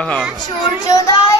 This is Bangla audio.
হ্যাঁ, হ্যাঁ, হ্যাঁ সূর্যোদয়